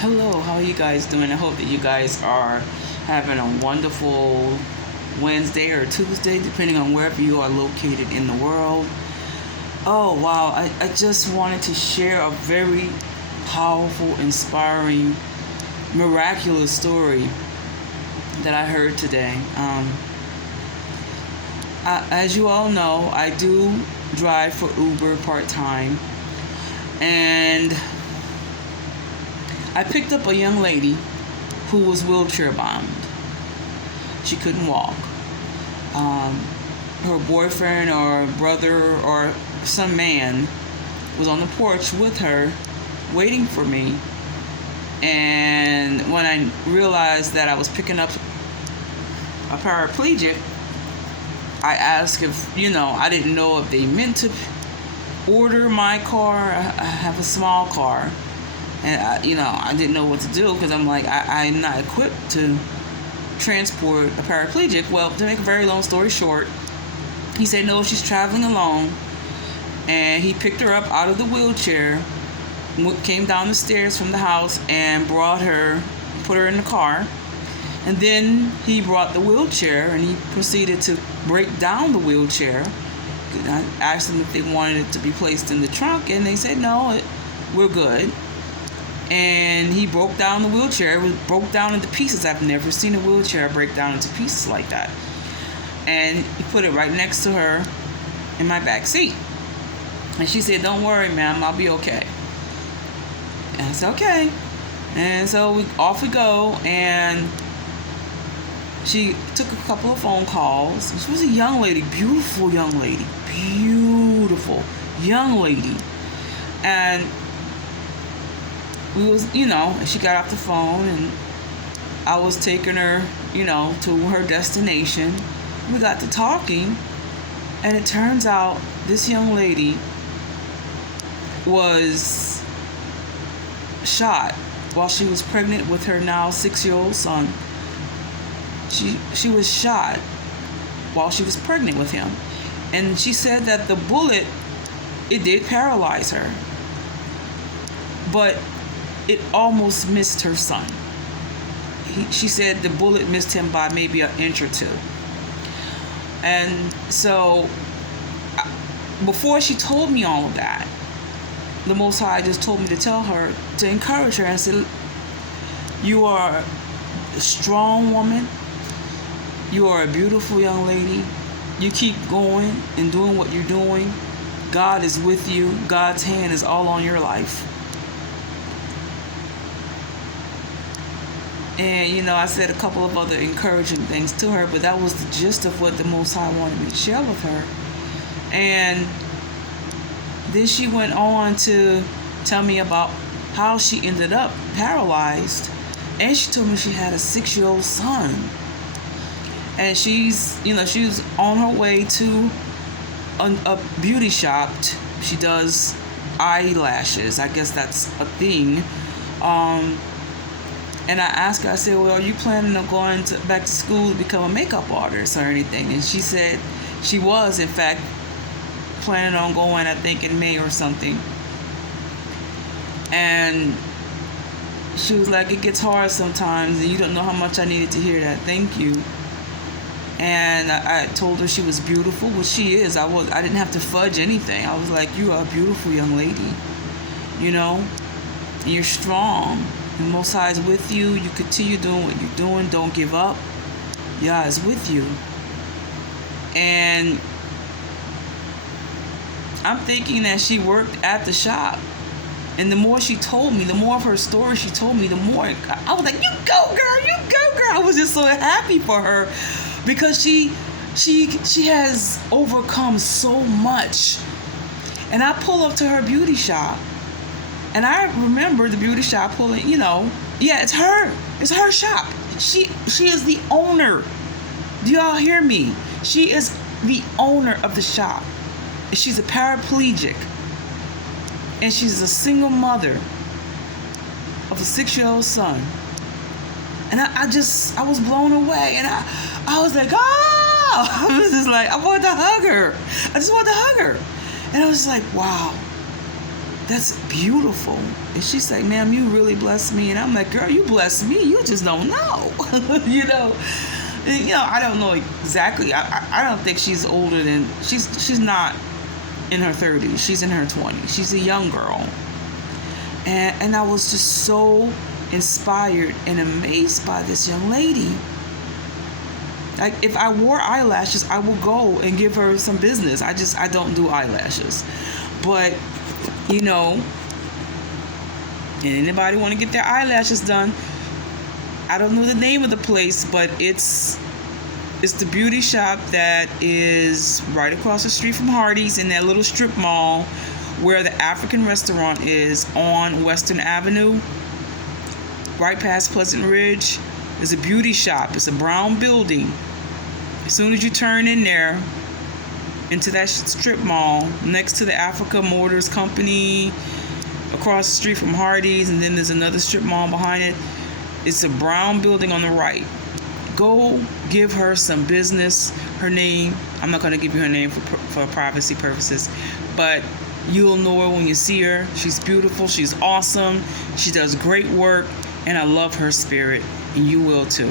Hello, how are you guys doing? I hope that you guys are having a wonderful Wednesday or Tuesday, depending on wherever you are located in the world. Oh, wow. I just wanted to share a very powerful, inspiring, miraculous story that I heard today. As you all know, I do drive for Uber part time, and I picked up a young lady who was wheelchair bound. She couldn't walk. Her boyfriend or brother or some man was on the porch with her, waiting for me. And when I realized that I was picking up a paraplegic, I asked if, I didn't know if they meant to order my car. I have a small car. And, I didn't know what to do because I'm like, I'm not equipped to transport a paraplegic. Well, to make a very long story short, he said, no, she's traveling alone. And he picked her up out of the wheelchair, came down the stairs from the house and brought her, put her in the car. And then he brought the wheelchair and he proceeded to break down the wheelchair. I asked them if they wanted it to be placed in the trunk, and they said, no, we're good. And he broke down the wheelchair. It broke down into pieces. I've never seen a wheelchair break down into pieces like that. And he put it right next to her in my back seat. And she said, don't worry, ma'am, I'll be okay. And I said, okay. And so off we go. And she took a couple of phone calls. She was a young lady, beautiful young lady. Beautiful young lady. And she got off the phone and I was taking her, to her destination. We got to talking, and it turns out this young lady was shot while she was pregnant with her now 6-year-old son. She was shot while she was pregnant with him. And she said that the bullet, it did paralyze her. But it almost missed her son. She said the bullet missed him by maybe an inch or two. And so, before she told me all of that, the Most High just told me to tell her, to encourage her, and said, you are a strong woman. You are a beautiful young lady. You keep going and doing what you're doing. God is with you. God's hand is all on your life. And, I said a couple of other encouraging things to her, but that was the gist of what the Most High wanted me to share with her. And then she went on to tell me about how she ended up paralyzed. And she told me she had a 6-year-old son. And she's on her way to a beauty shop. She does eyelashes. I guess that's a thing. And I asked her, I said, well, are you planning on going back to school to become a makeup artist or anything? And she said she was, in fact, planning on going, I think, in May or something. And she was like, it gets hard sometimes, and you don't know how much I needed to hear that. Thank you. And I told her she was beautiful, which she is. I didn't have to fudge anything. I was like, you are a beautiful young lady, and you're strong. The Most High is with you. You continue doing what you're doing. Don't give up. Yah is with you. And I'm thinking that she worked at the shop. And the more she told me, the more of her story she told me, the more I was like, you go, girl, you go, girl. I was just so happy for her because she has overcome so much. And I pull up to her beauty shop. And I remember the beauty shop pulling, it's her. It's her shop. She is the owner. Do y'all hear me? She is the owner of the shop. She's a paraplegic. And she's a single mother of a 6-year-old son. And I was blown away. And I was like, oh! I was just like, I wanted to hug her. I just wanted to hug her. And I was like, wow. that's beautiful. And she's like, ma'am, you really blessed me. And I'm like, girl, you blessed me. You just don't know. you know. And, I don't know exactly. I don't think she's older than, she's not in her 30s. She's in her 20s. She's a young girl. And I was just so inspired and amazed by this young lady. Like, if I wore eyelashes, I will go and give her some business. I don't do eyelashes. But, and anybody want to get their eyelashes done, I don't know the name of the place, but it's the beauty shop that is right across the street from Hardee's in that little strip mall where the African restaurant is on Western Avenue, right past Pleasant Ridge. There's a beauty shop. It's a brown building. As soon as you turn in there into that strip mall, next to the Africa Motors Company, across the street from Hardee's, and then there's another strip mall behind it. It's a brown building on the right. Go give her some business. Her name, I'm not going to give you her name for privacy purposes, but you'll know her when you see her. She's beautiful. She's awesome. She does great work, and I love her spirit, and you will too.